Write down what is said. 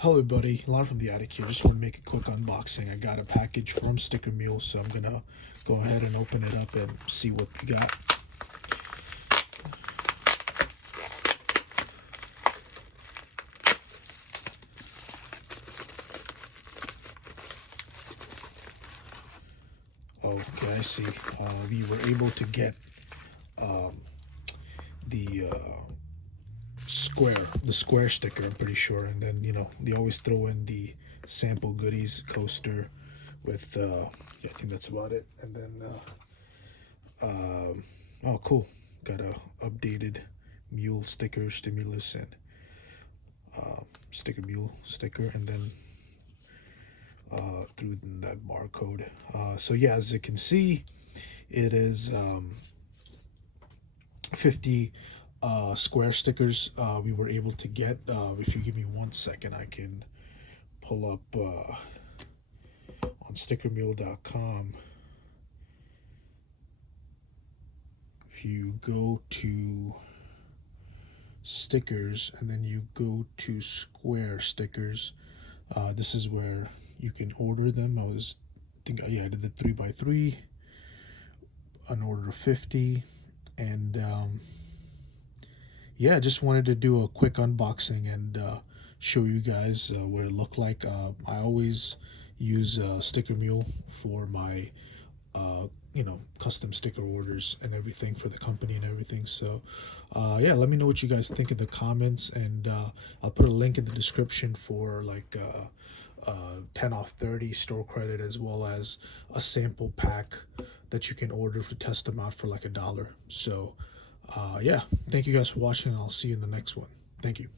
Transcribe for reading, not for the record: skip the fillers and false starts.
Hello everybody, Lon from the attic here. Just want to make a quick unboxing. I got a package from Sticker Mule, so I'm gonna go ahead and open it up and see what we got. Okay, I see. We were able to get the square sticker, I'm pretty sure, and then they always throw in the sample goodies coaster with yeah, I think that's about it. And then oh cool, got a updated Mule sticker, stimulus, and Sticker Mule sticker, and then through that barcode. So yeah, as you can see, it is 50 square stickers we were able to get. If you give me 1 second, I can pull up on stickermule.com. If you go to stickers and then you go to square stickers, this is where you can order them. I did the 3x3, an order of 50, and yeah, just wanted to do a quick unboxing and show you guys what it looked like. I always use Sticker Mule for my custom sticker orders and everything for the company and everything. So yeah, let me know what you guys think in the comments, and I'll put a link in the description for like 10 off 30 store credit, as well as a sample pack that you can order to test them out for like $1. So yeah, thank you guys for watching, and I'll see you in the next one. Thank you.